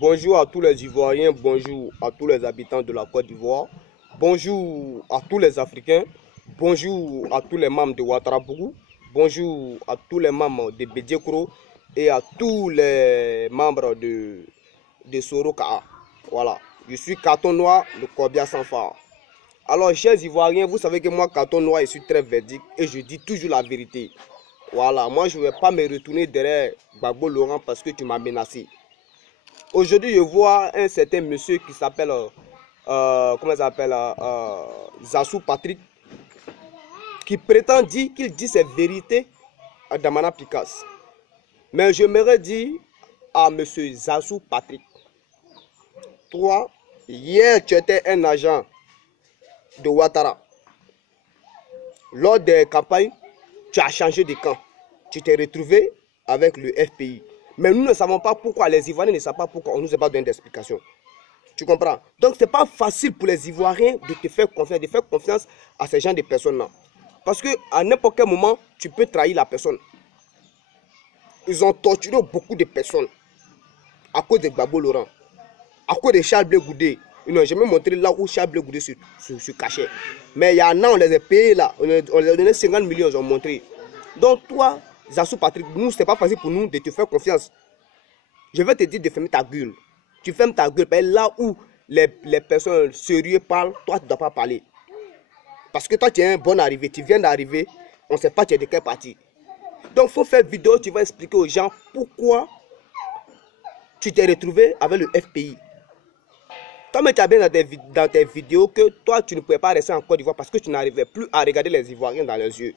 Bonjour à tous les Ivoiriens, bonjour à tous les habitants de la Côte d'Ivoire, bonjour à tous les Africains, bonjour à tous les membres de Ouattarabougou, bonjour à tous les membres de Bédiékro et à tous les membres de Soroka. Voilà, je suis Carton Noir, le Corbia sans phare. Alors, chers Ivoiriens, vous savez que moi, Carton Noir, je suis très verdict et je dis toujours la vérité. Voilà, moi, je ne vais pas me retourner derrière Gbagbo Laurent parce que tu m'as menacé. Aujourd'hui, je vois un certain monsieur qui s'appelle, comment il s'appelle, Zassou Patrick, qui prétend dire qu'il dit ses vérités à Damana Picasse. Mais je m'aurais dit à monsieur Zassou Patrick, toi, hier, tu étais un agent de Ouattara. Lors des campagnes, tu as changé de camp. Tu t'es retrouvé avec le FPI. Mais nous ne savons pas pourquoi, les Ivoiriens ne savent pas pourquoi, on ne nous a pas donné d'explication. Tu comprends? Donc, ce n'est pas facile pour les Ivoiriens de te faire confiance, à ces gens de personnes-là. Parce qu'à n'importe quel moment, tu peux trahir la personne. Ils ont torturé beaucoup de personnes à cause de Gbagbo Laurent, à cause de Charles Blé Goudé. Ils n'ont jamais montré là où Charles Blé Goudé se cachait. Mais il y en a, on les a payés là, on les a donné 50 millions, ils ont montré. Donc, toi, Zassou Patrick, nous, ce n'est pas facile pour nous de te faire confiance. Je vais te dire de fermer ta gueule. Tu fermes ta gueule. Là où les personnes sérieuses parlent, toi, tu ne dois pas parler. Parce que toi, tu es un bon arrivé. Tu viens d'arriver. On ne sait pas tu es de quel parti. Donc, il faut faire vidéo. Tu vas expliquer aux gens pourquoi tu t'es retrouvé avec le FPI. Toi-même, tu as bien dans tes vidéos que toi, tu ne pouvais pas rester en Côte d'Ivoire parce que tu n'arrivais plus à regarder les Ivoiriens dans les yeux.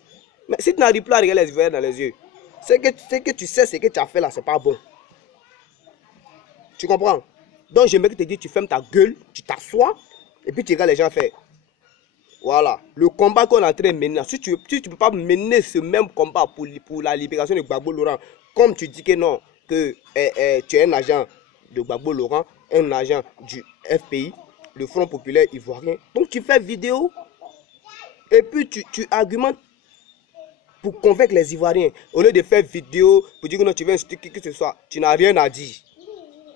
Mais si tu n'arrives plus à regarder les Ivoiriens dans les yeux, c'est que tu sais ce que tu as fait là, c'est pas bon. Tu comprends? Donc j'aimerais te dire, tu fermes ta gueule, tu t'assois et puis tu regardes les gens faire. Voilà. Le combat qu'on est en train de mener, si tu ne peux pas mener ce même combat pour la libération de Gbagbo Laurent, comme tu dis que non, que tu es un agent de Gbagbo Laurent, un agent du FPI, le Front Populaire Ivoirien. Donc tu fais vidéo et puis tu argumentes pour convaincre les Ivoiriens. Au lieu de faire vidéo pour dire que non, tu veux insulter qui que ce soit, tu n'as rien à dire.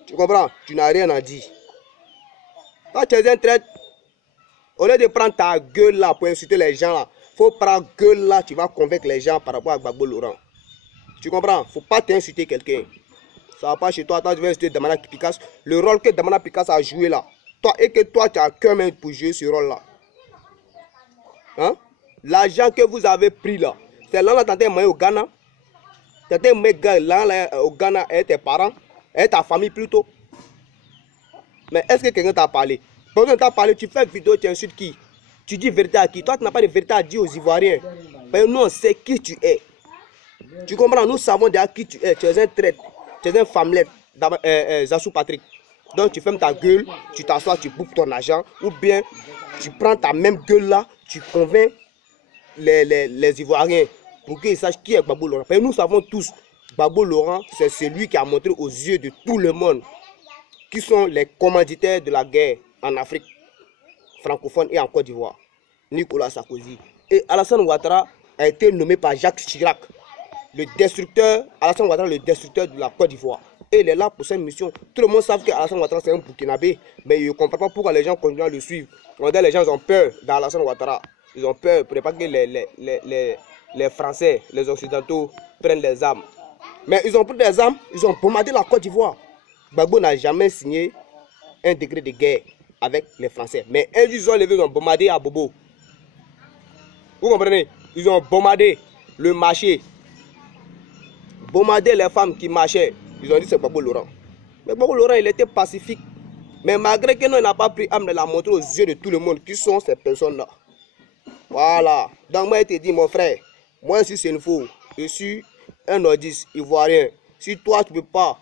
Tu comprends? Tu n'as rien à dire. Quand tu es un traître, au lieu de prendre ta gueule là pour insulter les gens là, il faut prendre gueule là, tu vas convaincre les gens par rapport à Gbagbo Laurent. Tu comprends? Il ne faut pas t'insulter quelqu'un. Ça ne va pas chez toi, toi tu vas insulter Damana Picasse. Le rôle que Damana Picasse a joué là, toi et que toi tu as cœur même pour jouer ce rôle là. Hein? L'argent que vous avez pris là, c'est là tu as au Ghana. Tu as là au Ghana et tes parents. Et ta famille plutôt. Mais est-ce que quelqu'un t'a parlé? Pendant que t'a parlé, tu fais vidéo, tu insultes qui? Tu dis vérité à qui? Toi, tu n'as pas de vérité à dire aux Ivoiriens. Mais nous, on sait qui tu es. Tu comprends? Nous savons déjà qui tu es. Tu es un traître. Tu es un femmelette. Zassou Patrick. Donc, tu fermes ta gueule, tu t'assois, tu bouffes ton argent. Ou bien, tu prends ta même gueule là, tu convaincs les Ivoiriens pour qu'ils sachent qui est Gbagbo Laurent. Mais nous savons tous. Gbagbo Laurent, c'est celui qui a montré aux yeux de tout le monde qui sont les commanditaires de la guerre en Afrique francophone et en Côte d'Ivoire. Nicolas Sarkozy. Et Alassane Ouattara a été nommé par Jacques Chirac, le destructeur, Alassane Ouattara, le destructeur de la Côte d'Ivoire. Et il est là pour cette mission. Tout le monde sait que Alassane Ouattara c'est un Burkinabé, mais je ne comprends pas pourquoi les gens continuent à le suivre. Les gens ont peur d'Alassane Ouattara. Ils ont peur pour ne pas que les Français, les Occidentaux prennent les armes. Mais ils ont pris des armes, ils ont bombardé la Côte d'Ivoire. Gbagbo n'a jamais signé un décret de guerre avec les Français. Mais ils ont levé, ils ont bombardé à Bobo. Vous comprenez? Ils ont bombardé le marché. Bombardé les femmes qui marchaient. Ils ont dit c'est Gbagbo Laurent. Mais Gbagbo Laurent, il était pacifique. Mais malgré que non, il n'a pas pris arme, il l'a montré aux yeux de tout le monde qui sont ces personnes-là. Voilà. Donc moi, je te dis, mon frère, moi, si c'est une faux, je suis un nordiste ivoirien. Si toi, tu ne peux pas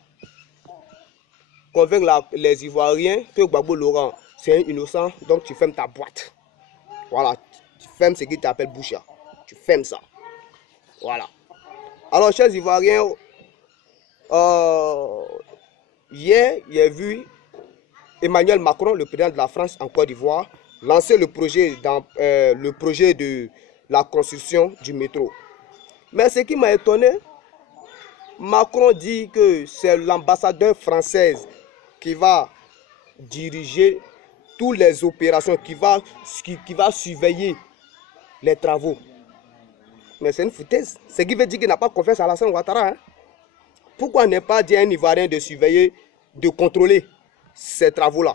convaincre les Ivoiriens que Gbagbo Laurent, c'est un innocent, donc tu fermes ta boîte. Voilà. Tu fermes ce qui t'appelle Boucha. Tu fermes ça. Voilà. Alors, chers Ivoiriens, hier, j'ai vu Emmanuel Macron, le président de la France en Côte d'Ivoire, lancer le projet de la construction du métro. Mais ce qui m'a étonné, Macron dit que c'est l'ambassadeur française qui va diriger toutes les opérations, qui va surveiller les travaux. Mais c'est une foutaise. Ce qui veut dire qu'il n'a pas confiance à Alassane Ouattara. Hein? Pourquoi ne pas dire à un Ivoirien de surveiller, de contrôler ces travaux-là?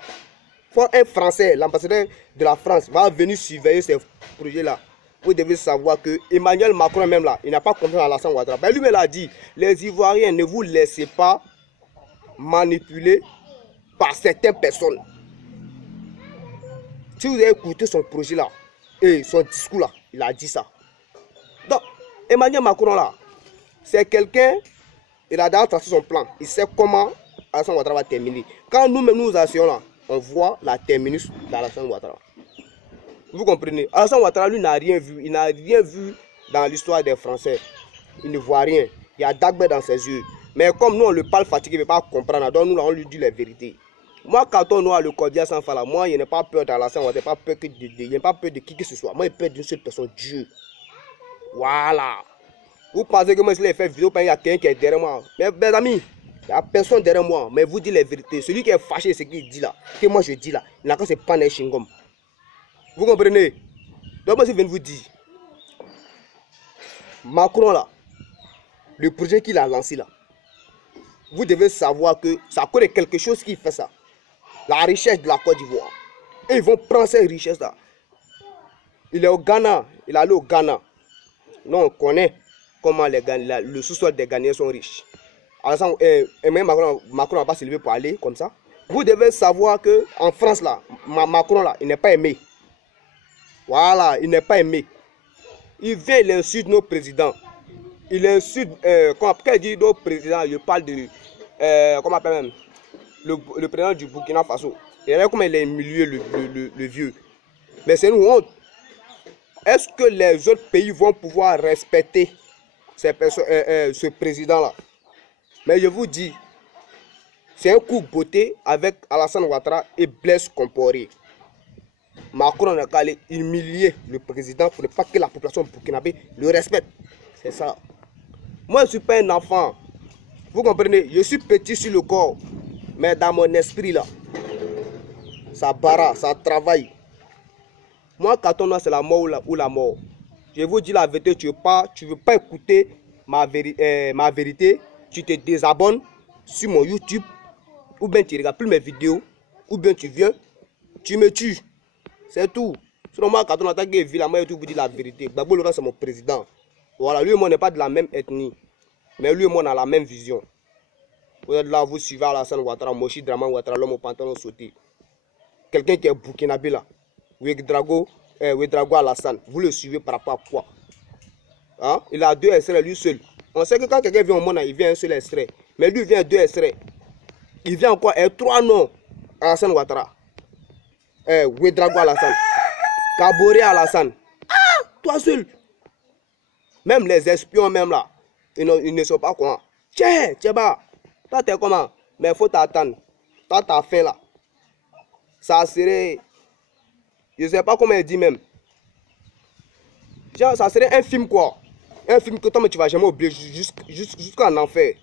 Faut un Français, l'ambassadeur de la France, va venir surveiller ces projets-là. Vous devez savoir que Emmanuel Macron même là, il n'a pas confiance à Alassane Ouattara. Ben, lui-même l'a dit, les Ivoiriens, ne vous laissez pas manipuler par certaines personnes. Si vous avez écouté son projet là, et son discours là, il a dit ça. Donc, Emmanuel Macron là, c'est quelqu'un, il a déjà tracé son plan. Il sait comment Alassane Ouattara va terminer. Quand nous-mêmes nous asseyons là, on voit la terminus d'Alassane Ouattara. Vous comprenez? Alassane Ouattara, lui, n'a rien vu. Il n'a rien vu dans l'histoire des Français. Il ne voit rien. Il y a Dagbe dans ses yeux. Mais comme nous, on le parle fatigué, il ne veut pas comprendre. Donc nous, on lui dit les vérités. Moi, quand on a le cordial sans fala, moi, il n'y a pas peur d'Alassane Ouattara, il n'y a pas peur de qui que ce soit. Moi, il a peur d'une seule personne, Dieu. Voilà. Vous pensez que moi, je l'ai fait vidéo, il y a quelqu'un qui est derrière moi. Mais mes amis, il n'y a personne derrière moi. Mais vous dites les vérités. Celui qui est fâché, c'est ce qu'il dit là. Que moi, je dis là. Il n'a qu'à se prendre un chingom. Vous comprenez? Donc, moi, je viens de vous dire. Macron là, le projet qu'il a lancé là, vous devez savoir que ça connaît quelque chose qui fait ça. La richesse de la Côte d'Ivoire. Et ils vont prendre ces richesses-là. Il est au Ghana. Il est allé au Ghana. Nous, on connaît comment le sous-sol des Ghanéens sont riches. Alors, Macron n'a pas se levé pour aller comme ça. Vous devez savoir qu'en France, là, Macron, là, il n'est pas aimé. Voilà, il n'est pas aimé. Il vient, il insulte nos présidents. Il insulte, quand il dit nos présidents, je parle de, comment on appelle même, le président du Burkina Faso. Et là, comment il est humilié, le vieux. Mais c'est une honte. Est-ce que les autres pays vont pouvoir respecter ce président-là? Mais je vous dis, c'est un coup beauté avec Alassane Ouattara et Blaise Compaoré. Macron n'a qu'à aller humilier le président pour ne pas que la population burkinabé le respecte. C'est ça. Moi, je ne suis pas un enfant. Vous comprenez? Je suis petit sur le corps. Mais dans mon esprit, là, ça barra, ça travaille. Moi, quand on a, c'est la mort ou la mort. Je vous dis la vérité, tu ne veux pas écouter ma vérité. Tu te désabonnes sur mon YouTube. Ou bien tu ne regardes plus mes vidéos. Ou bien tu viens, tu me tues. C'est tout. Sinon, moi, quand on attaque une ville, moi, je vous dis la vérité. Gbagbo Laurent, c'est mon président. Voilà, lui et moi, on n'est pas de la même ethnie. Mais lui et moi, on a la même vision. Vous êtes là, vous suivez Alassane Ouattara, Moshi Draman Ouattara, l'homme au pantalon sauté. Quelqu'un qui est burkinabé là. Ouedraogo Alassane. Vous le suivez par rapport à quoi? Hein? Il a 2 extraits, lui seul. On sait que quand quelqu'un vient au monde, il vient un seul extrait. Mais lui, il vient 2 extraits. Il vient encore 3 noms. Alassane Ouattara. Ouedraogo Alassane. Kaboré Alassane. Ah, toi seul. Même les espions, même là, ils ne sont pas comment. Tiens, bah. Toi, t'es comment? Mais il faut t'attendre. Toi, t'as faim là. Ça serait. Je ne sais pas comment il dit même. Genre, ça serait un film quoi. Un film que toi, tu vas jamais oublier jusqu'en enfer.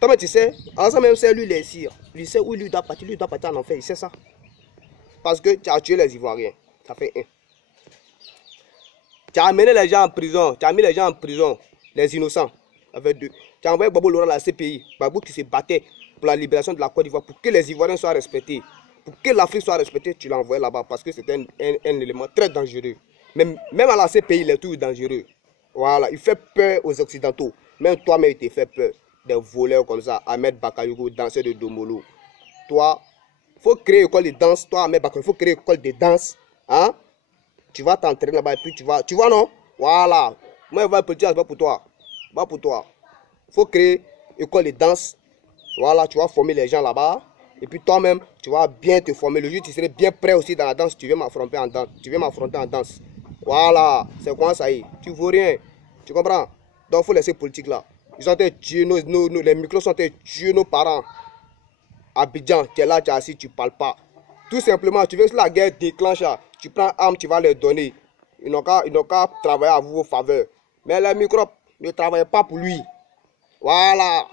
Toi, tu sais, Alassane même c'est lui les cire. Il sait où lui doit partir en enfer, il sait ça. Parce que tu as tué les Ivoiriens. Ça fait 1. Tu as amené les gens en prison. Tu as mis les gens en prison. Les innocents. Ça fait 2. Tu as envoyé Gbagbo Laurent à la CPI. Gbagbo qui se battait pour la libération de la Côte d'Ivoire. Pour que les Ivoiriens soient respectés. Pour que l'Afrique soit respectée, tu l'as envoyé là-bas. Parce que c'était un élément très dangereux. Même à la CPI, il est toujours dangereux. Voilà. Il fait peur aux Occidentaux. Même toi-même, il te fait peur. Des voleurs comme ça. Ahmed Bakayoko, danseur de Domolo. Toi, il faut créer une école de danse. Toi, Ahmed Bakayoko, il faut créer une école de danse. Hein? Tu vas t'entraîner là-bas et puis tu vois non? Voilà. Moi, je vais politique, c'est pas pour toi. Pas pour toi. Il faut créer une école de danse. Voilà, tu vas former les gens là-bas. Et puis toi-même, tu vas bien te former. Le jour, tu serais bien prêt aussi dans la danse. Tu viens m'affronter en danse. En danse. Voilà. C'est quoi ça y est? Tu ne vaux rien. Tu comprends? Donc, il faut laisser politique là. Ils ont été tués, les micros sont tués nos parents. Abidjan, tu es là, tu es assis, tu ne parles pas. Tout simplement, tu veux que la guerre déclenche, tu prends arme, tu vas les donner. Ils n'ont qu'à travailler à vos faveurs. Mais les microbes ne travaillent pas pour lui. Voilà.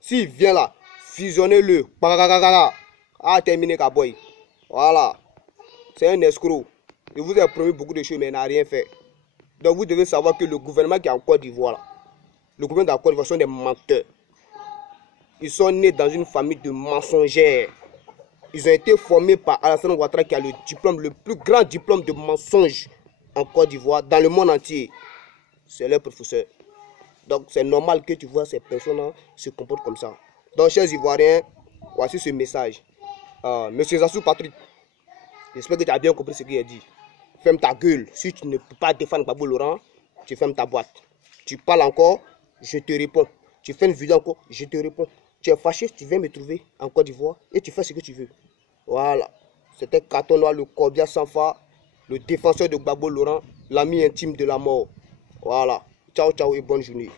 S'il vient là, fusionnez-le. Ah, terminé, Kaboy. Voilà. C'est un escroc. Il vous a promis beaucoup de choses, mais il n'a rien fait. Donc vous devez savoir que le gouvernement qui est en Côte d'Ivoire, le gouvernement de la Côte d'Ivoire sont des menteurs. Ils sont nés dans une famille de mensongères. Ils ont été formés par Alassane Ouattara qui a le diplôme, le plus grand diplôme de mensonge en Côte d'Ivoire, dans le monde entier. C'est leur professeur. Donc c'est normal que tu vois ces personnes se comportent comme ça. Donc chers Ivoiriens, voici ce message. Monsieur Zassou Patrick, j'espère que tu as bien compris ce qu'il a dit. Ferme ta gueule. Si tu ne peux pas défendre Gbagbo Laurent, tu fermes ta boîte. Tu parles encore, je te réponds. Tu fais une vidéo encore, je te réponds. Tu es fâché, tu viens me trouver en Côte d'Ivoire et tu fais ce que tu veux. Voilà. C'était Carton Noir, le Corbia Sanfa, le défenseur de Gbagbo Laurent, l'ami intime de la mort. Voilà. Ciao, ciao et bonne journée.